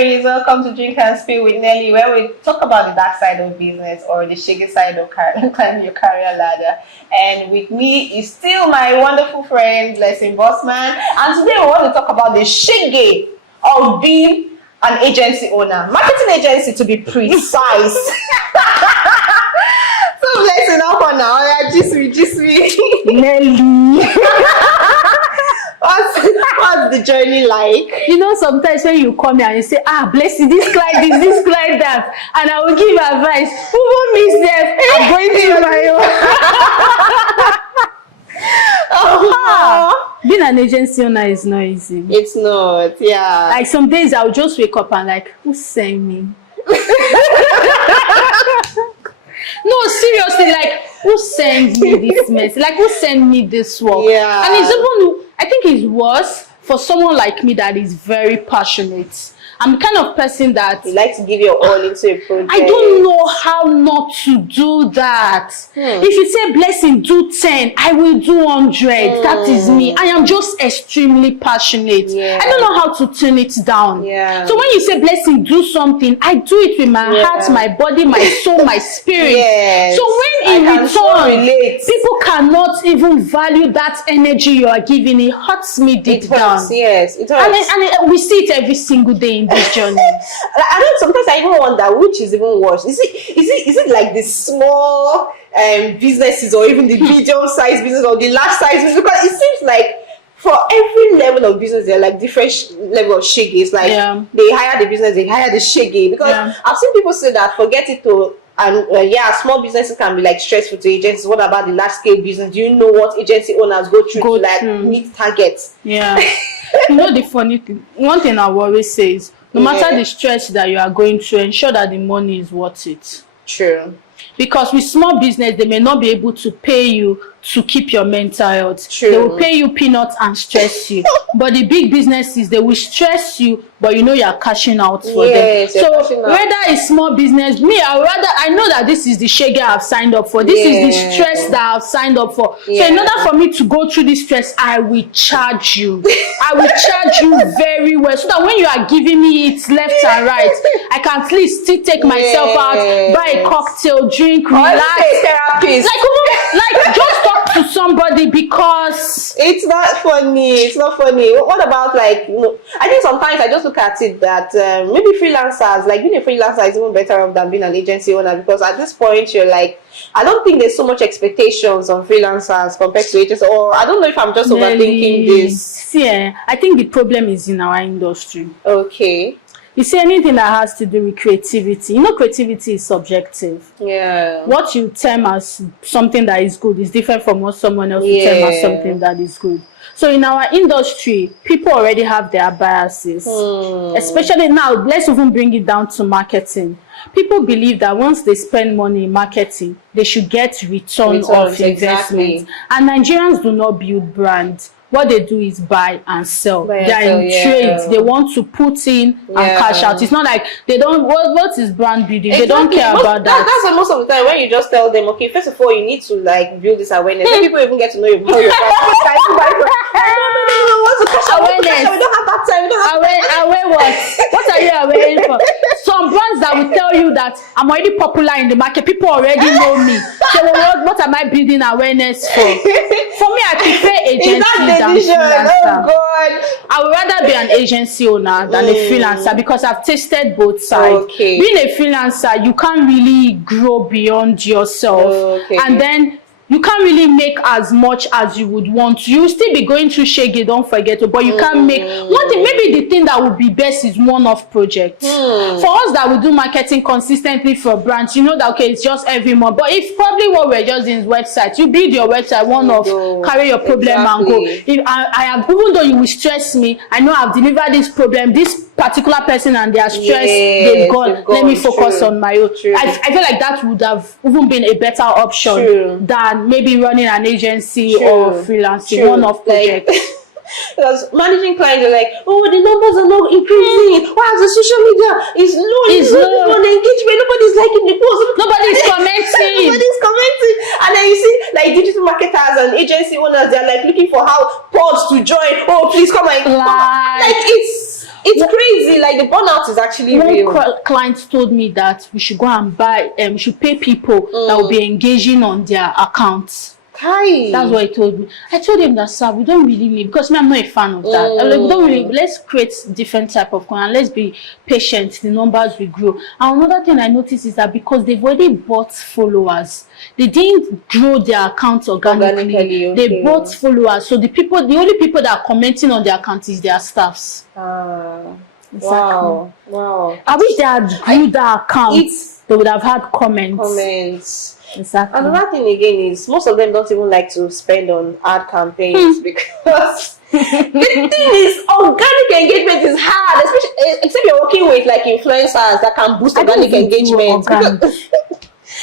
worries. Welcome to Drink and Spill with Nelly, where we talk about the dark side of business or the shaggy side of climbing your career ladder. And with me is still my wonderful friend, Essien Bossman. And today we want to talk about the shaggy of being an agency owner, marketing agency to be precise. So Blessing, how far now? Yeah, just me. Nelly. What's the journey like? You know, sometimes when you come here and you say, Blessing, this client this client that, and I will give advice. Who won't miss them? I'm going to my own. Being an agency owner is not easy. It's not, yeah. Like some days I'll just wake up and like, who sent me? No, seriously, like, who sent me this message? Like, who sent me this work? Yeah. And it's even, I think it's worse for someone like me that is very passionate. I'm the kind of person that you like to give your all into a project. I don't know how not to do that. If you say Blessing, do 10, I will do 100. That is me. I am just extremely passionate. I don't know how to turn it down. So when you say Blessing, do something, I do it with my heart, my body, my soul, my spirit. So when in return, people cannot even value that energy you are giving, it hurts me deep down. Yes, it hurts. And we see it every single day in this journey. I don't. Sometimes I even wonder which is even worse. Is it like the small businesses or even the medium-sized business or the large-sized business? Because it seems like for every level of business, there are like different level of shaggy. It's like they hire the business, they hire the shaggy. Because I've seen people say that forget it to. And small businesses can be like stressful to agencies. What about the large scale business? Do you know what agency owners go through to meet targets? You know, the funny thing, one thing I always say is no matter the stress that you are going through, ensure that the money is worth it. True. Because with small business, they may not be able to pay you to keep your mental health. They will pay you peanuts and stress you. But the big businesses, they will stress you, but you know you are cashing out for them. So whether it's small business, I know that this is the shaggy I've signed up for. This is the stress that I've signed up for. So in order for me to go through this stress, I will charge you. I will charge you very well. So that when you are giving me it left and right, I can at least still take myself out, buy a cocktail, drink, relax. Therapist. Like just talk to somebody, because it's not funny. It's not funny. What about I think sometimes I just look at it that maybe freelancers, like being a freelancer is even better off than being an agency owner, because at this point you're like, I don't think there's so much expectations on freelancers compared to agents, or I don't know if I'm just overthinking this. Yeah, I think the problem is in our industry. Okay. You see, anything that has to do with creativity, you know, creativity is subjective. What you term as something that is good is different from what someone else will term as something that is good. So in our industry, people already have their biases. Especially now, let's even bring it down to marketing. People believe that once they spend money in marketing, they should get return of investment. And Nigerians do not build brands. What they do is buy and sell. They are in trades. They want to put in and cash out. It's not like they don't. What is brand building? They don't care about that. That's most of the time when you just tell them, okay, first of all, you need to build this awareness. Then people even get to know you. Awareness. We don't have that time. Aware what? What are you aware for? Some brands that will tell you that I'm already popular in the market. People already know me. So what am I building awareness for? For me, I prefer agency. Oh God. I would rather be an agency owner than a freelancer, because I've tasted both sides. Being a freelancer, you can't really grow beyond yourself. And then you can't really make as much as you would want. You will still be going through shaggy, don't forget, but you can't make one thing. Maybe the thing that would be best is one-off projects. For us that we do marketing consistently for brands, you know that it's just every month. But if probably what we're just doing is website, you build your website one-off, carry your problem and go. If I have, even though you will stress me, I know I've delivered this problem, this particular person and their stress, they've gone. Let me focus on my own. I feel like that would have even been a better option than maybe running an agency or freelancing one-off project. Because managing clients are like, oh, the numbers are not increasing. Wow, the social media is low. It's low. The engagement, nobody's liking the post. Nobody's commenting. Nobody's commenting. And then you see, like digital marketers and agency owners, they're like looking for how pods to join. Oh, please come and like it's It's crazy. Like the burnout is actually real. Clients told me that we should go and buy, we should pay people that will be engaging on their accounts. Hi. That's what he told me. I told him that, sir, we don't really need, because me, I'm not a fan of that. I'm like, we don't really, let's create different type of content. Let's be patient. The numbers will grow. And another thing I noticed is that because they've already bought followers, they didn't grow their accounts organically. Okay. They bought followers. So the only people that are commenting on their accounts is their staffs. Wow. I wish they had grew their accounts. They would have had comments. Exactly. Another thing again is most of them don't even like to spend on ad campaigns because the thing is organic engagement is hard, especially except you're working with like influencers that can boost organic engagement.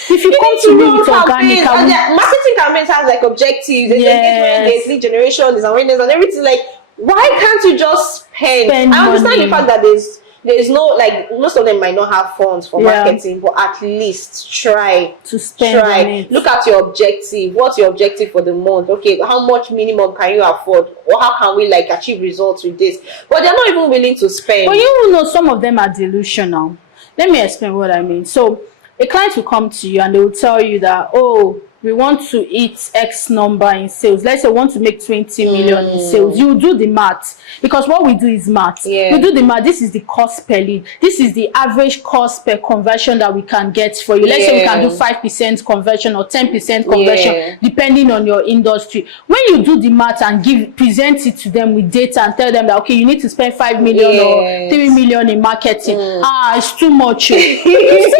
If you come to me with organic, and marketing campaigns have like objectives, there's engagement, there's lead generation, there's awareness and everything. Like, why can't you just spend I understand the fact that there's no, like, most of them might not have funds for marketing, but at least try to spend. Look at your objective. What's your objective for the month? Okay, how much minimum can you afford? Or how can we like achieve results with this? But they're not even willing to spend. But you know, some of them are delusional. Let me explain what I mean. So a client will come to you and they will tell you that, oh, we want to hit X number in sales. Let's say we want to make 20 million in sales. You do the math, because what we do is math. We do the math. This is the cost per lead. This is the average cost per conversion that we can get for you. Let's say we can do 5% conversion or 10% conversion, depending on your industry. When you do the math and present it to them with data and tell them that, okay, you need to spend 5 million or 3 million in marketing. It's too much. You literally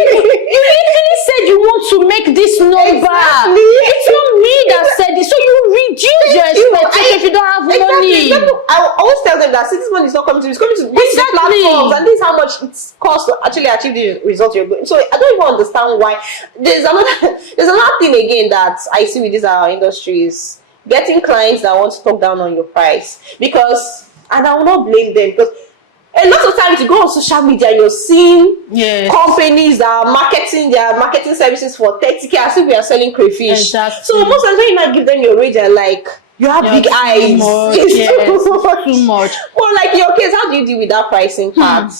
said you want to make this number. It's not me that said it. So you reduce your expectation if you don't have money. I always tell them that since this money is not coming to you, it's coming to these platforms, and this is how much it costs to actually achieve the result you're going. So I don't even understand why. There's another thing again that I see with this our industry is getting clients that want to talk down on your price, because, and I will not blame them, because a lot of times you go on social media, you're seeing companies that are marketing their marketing services for 30K as if we are selling crayfish. Exactly. So most of the time you might give them your rate, they're like, you have big eyes. It's too much. Well, like in your case, how do you deal with that pricing part?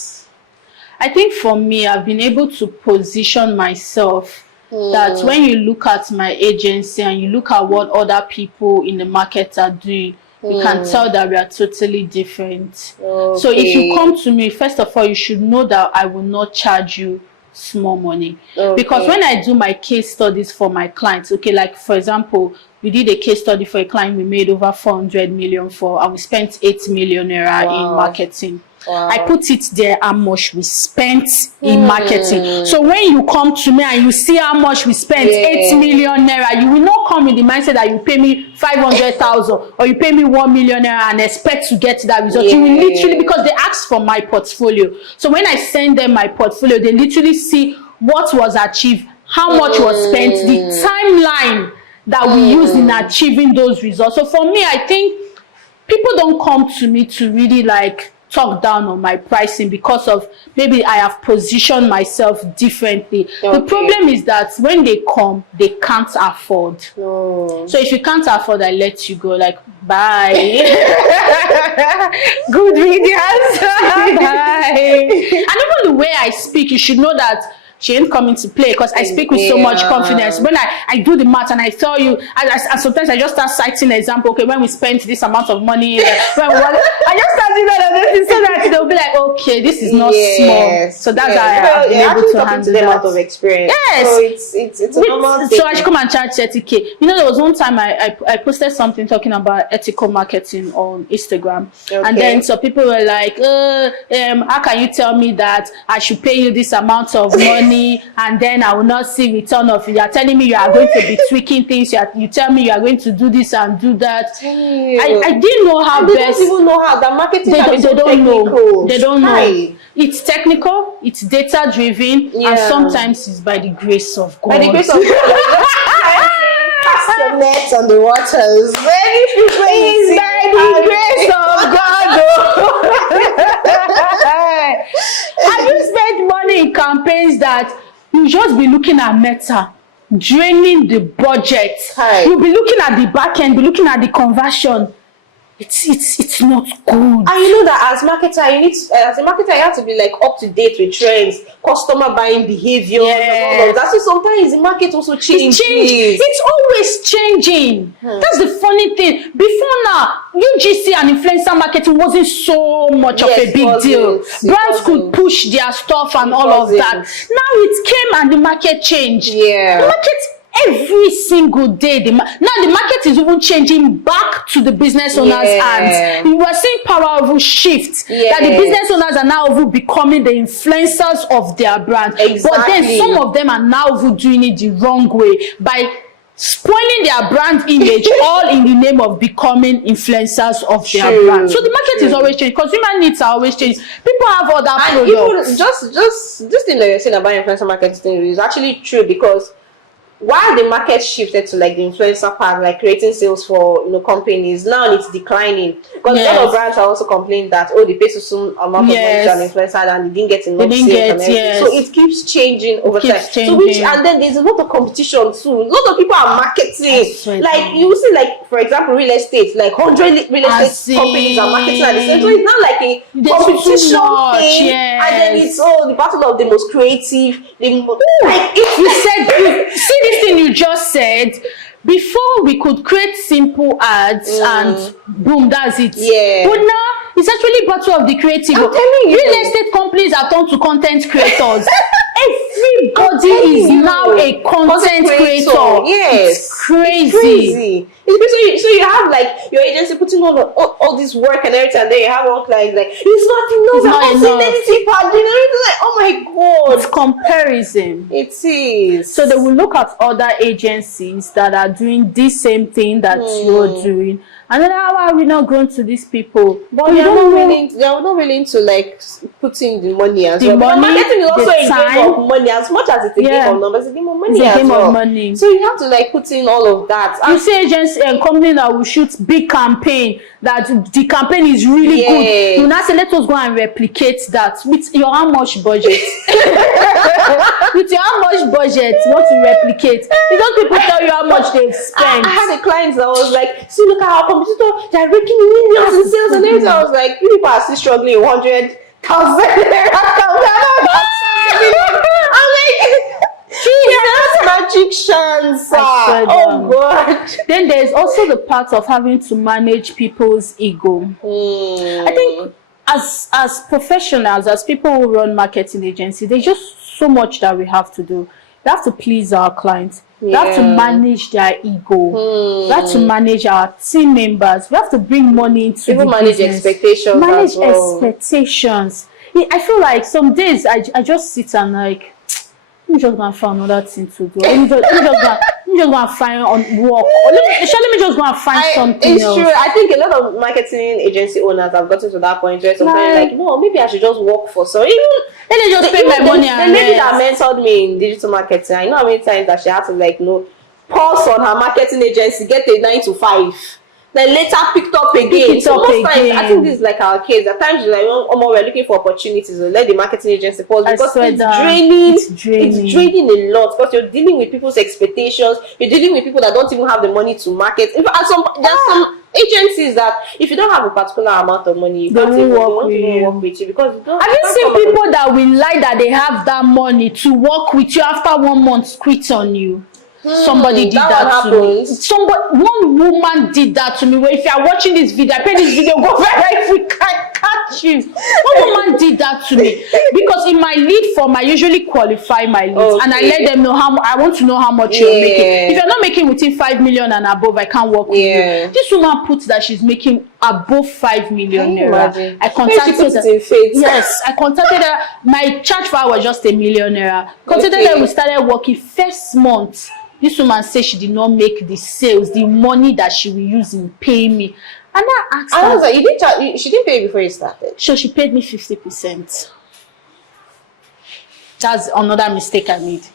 I think for me, I've been able to position myself that when you look at my agency and you look at what other people in the market are doing, you can tell that we are totally different. So if you come to me, first of all, you should know that I will not charge you small money. Because when I do my case studies for my clients, okay, like for example, we did a case study for a client we made over 400 million for, and we spent 8 million naira in marketing. I put it there how much we spent in marketing. So when you come to me and you see how much we spent, 8 million naira, you will not come with the mindset that you pay me 500,000 or you pay me 1 million naira and expect to get that result. You will literally, because they ask for my portfolio. So when I send them my portfolio, they literally see what was achieved, how much was spent, the timeline that we use in achieving those results. So for me, I think people don't come to me to really like talk down on my pricing because of maybe I have positioned myself differently. The problem is that when they come, they can't afford. So if you can't afford, I let you go. Like, bye. Good videos. Bye. And even the way I speak, you should know that she ain't coming to play, because I speak with so much confidence. When I do the math and I tell you, and sometimes I just start citing an example. Okay, when we spent this amount of money, I just start doing that, so that they'll be like, okay, this is not small. So that's how I've been able to handle them out of experience. Yes, so it's a normal thing. So I should come and charge 30K. You know, there was one time I posted something talking about ethical marketing on Instagram, and then so people were like, how can you tell me that I should pay you this amount of money? And then I will not see return of it. You are telling me you are going to be tweaking things. You tell me you are going to do this and do that. I didn't know how they don't even know how the marketing they don't know. They don't know. It's technical, it's data driven, and sometimes it's by the grace of God. By the grace of God. Cast your nets on the waters. Very frequently. By the grace of God. Have you spent money in campaigns that you just be looking at Meta, draining the budget? You'll be looking at the back end, be looking at the conversion. it's not good. And you know that as marketer, you need to, as a marketer, you have to be like up to date with trends, customer buying behavior, and all of that. So sometimes the market also changes. It's always changing. That's the funny thing. Before now, UGC and influencer marketing wasn't so much of a big deal. Brands could push their stuff and all of that. Now it came and the market changed. Yeah. The market every single day. Now the market is even changing back to the business owners' hands. We are seeing powerful shift that the business owners are now even becoming the influencers of their brand. But then some of them are now even doing it the wrong way by spoiling their brand image all in the name of becoming influencers of their brand. So the market is always changing. Consumer needs are always changing. People have other products. Even just this thing that you're saying about influencer marketing is actually true, because while the market shifted to like the influencer part, like creating sales for companies, now it's declining, because a lot of brands are also complaining that they pay so soon amount of money to an influencer and they didn't get enough sales. So it keeps changing over time. So and then there's a lot of competition too. A lot of people are marketing. Like you see, like for example, real estate, like 100 real estate companies are marketing at the same. So it's not like a competition thing. And then it's the battle of the most creative. Like you said, see this thing you just said. Before we could create simple ads and boom, that's it. But now it's actually battle of the creative. I'm telling you, real estate companies are turned to content creators. Everybody is now a content creator. It's crazy. So you have like your agency putting on all this work and everything, and then you have one client like it's not enough. Like, oh my god, it's comparison. It is. So they will look at other agencies that are doing this same thing that you're doing, and then how are we not going to these people? But they're not willing to like put in the money as well. Marketing is also a game of money, as much as it's a game of numbers. It's a game of money as well. So you have to like put in all of that. You see agency and company that will shoot big campaign, that the campaign is really good. You now say, let us go and replicate that with your how much budget. With your how much budget you want to replicate. You don't people tell you how much they've spent. I had a client that was like, see, look at our competitor, they're making millions in sales and everything. I was like, you people are still struggling 100,000. I'm like, magic chance. Oh god. Then there's also the part of having to manage people's ego. I think as professionals, as people who run marketing agencies, there's just so much that we have to do. We have to please our clients. We have to manage their ego. We have to manage our team members. We have to bring money into the business. Expectations. I feel like some days I just sit and like, let me just go and find another thing to do. Let me just go and find work. Let me just go and find something else. It's true. I think a lot of marketing agency owners have gotten to that point where sometimes like, no, maybe I should just work for so. Even let me just pay my money. The lady that mentored me in digital marketing, I know how many times that she had to like pause on her marketing agency, get a 9 to 5. Then later picked up again. So most times, I think this is like our case. At times, like, we're looking for opportunities. Let the marketing agency pause, because it's draining a lot. Because you're dealing with people's expectations. You're dealing with people that don't even have the money to market. And there's some agencies that if you don't have a particular amount of money, you can't even work with you, because you don't. Have you seen people that will lie that they have that money to work with you after 1 month quit on you? Somebody did that to me. One woman did that to me. Where if you are watching this video, I pray this video go viral if we can't catch you. One woman did that to me, because in my lead form, I usually qualify my leads and I let them know how I want to know how much you're making. If you're not making within 5 million and above, I can't work with you. This woman puts that she's making above 5 million naira. I contacted her. Yes, I contacted her. My charge for her was just 1 million naira. Contacted her. We started working. First month, this woman said she did not make the sales, the money that she will use in paying me. And I asked her. I was like, she didn't pay you before you started? So she paid me 50%. That's another mistake I made.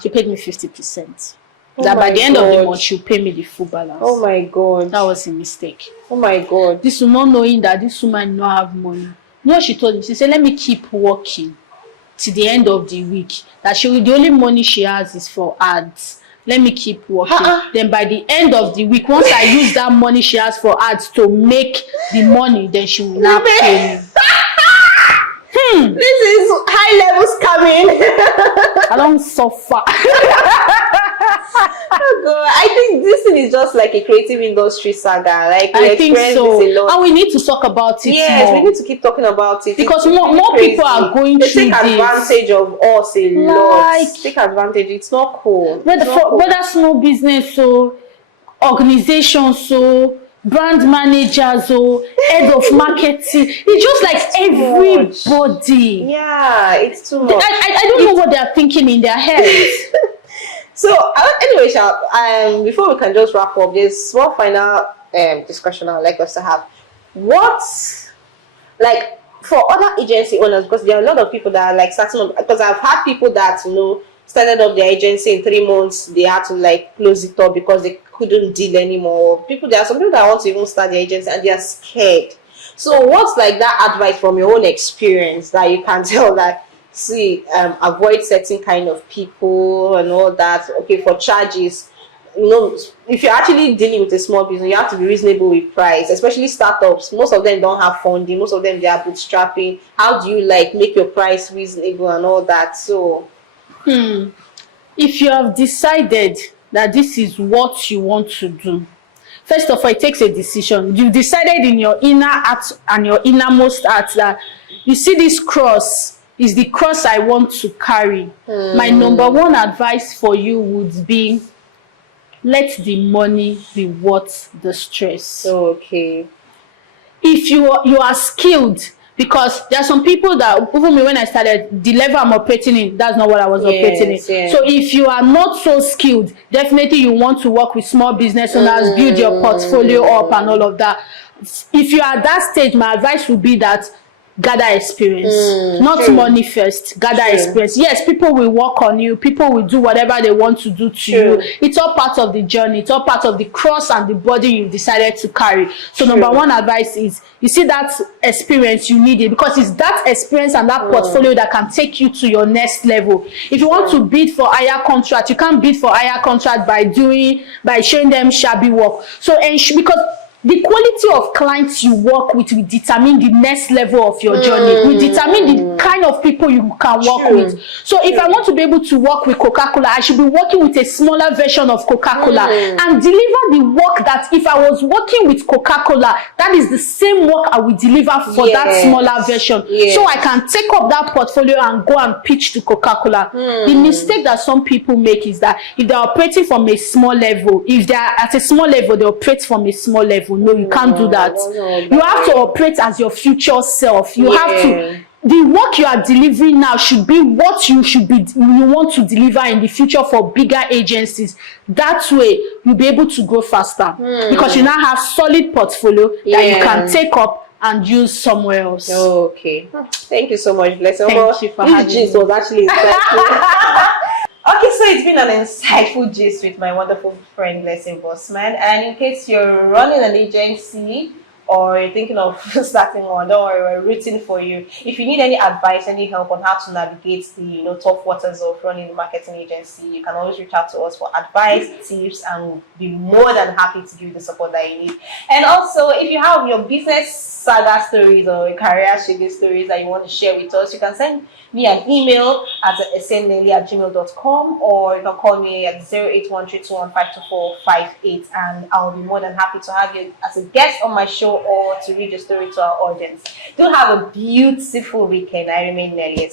She paid me 50%. That by the end of the month, she'll pay me the full balance. Oh my god. That was a mistake. Oh my god. This woman, not knowing that this woman did not have money. You know what she told me? She said, let me keep working to the end of the week. That the only money she has is for ads. let me keep working. Then by the end of the week, once I use that money she has for ads to make the money, then she will not pay me. This is high levels coming. I don't suffer. Oh God. I think this thing is just like a creative industry saga. Like we I think so. this a lot. And we need to talk about it more. We need to keep talking about it. Because more people are going through this. They take advantage of us a lot. Take advantage. It's not cool. Whether small business or organizations, so brand managers, so head of marketing, it's just like everybody. Yeah, it's too much. I don't know what they're thinking in their heads. So anyway, before we can just wrap up, there's one final discussion I'd like us to have. What, like, for other agency owners, because there are a lot of people that are like starting up, because I've had people that, you know, started up their agency in 3 months, they had to like close it up because they couldn't deal anymore. There are some people that want to even start their agency and they are scared. So what's like that advice from your own experience that you can tell that, see, avoid certain kind of people and all that? Okay, for charges, you know, if you're actually dealing with a small business, you have to be reasonable with price, especially startups. Most of them don't have funding, most of them they are bootstrapping. How do you like make your price reasonable and all that? So if you have decided that this is what you want to do, first of all, it takes a decision. You decided in your inner heart and your innermost heart that you see this cross is the cross I want to carry. My number one advice for you would be, let the money be worth the stress. Okay. If you are skilled, because there are some people that, even me when I started, the level I'm operating in, that's not what I was operating in. Yeah. So if you are not so skilled, definitely you want to work with small business owners, build your portfolio up and all of that. If you are at that stage, my advice would be that gather experience, not money first. Gather experience. Yes, people will work on you, people will do whatever they want to do to you. It's all part of the journey, it's all part of the cross and the body you've decided to carry. So number one advice is, you see that experience, you need it, because it's that experience and that portfolio that can take you to your next level. If you want to bid for higher contract, you can't bid for higher contract by showing them shabby work. So because the quality of clients you work with will determine the next level of your journey, will determine the kind of people you can work with. So if I want to be able to work with Coca-Cola, I should be working with a smaller version of Coca-Cola and deliver the work that if I was working with Coca-Cola, that is the same work I will deliver for that smaller version. So I can take up that portfolio and go and pitch to Coca-Cola. The mistake that some people make is that if they're operating from a small level, if they're at a small level, they operate from a small level. No, you can't do that. You have to operate as your future self. You have to. The work you are delivering now should be what you want to deliver in the future for bigger agencies. That way, you'll be able to grow faster because you now have solid portfolio that you can take up and use somewhere else. Okay. Thank you so much, Blessing. Thank you for having me. This was actually insightful. Okay, so it's been an insightful gist with my wonderful friend Blessing Bossman. And in case you're running an agency or you're thinking of starting one, don't worry, we're rooting for you. If you need any advice, any help on how to navigate the tough waters of running a marketing agency, you can always reach out to us for advice, tips, and we'll be more than happy to give you the support that you need. And also, if you have your business saga stories or career shaking stories that you want to share with us, you can send me an email at essiennelly@gmail.com, or you can call me at 08132152458, and I'll be more than happy to have you as a guest on my show or to read your story to our audience. Do have a beautiful weekend. I remain Nelly.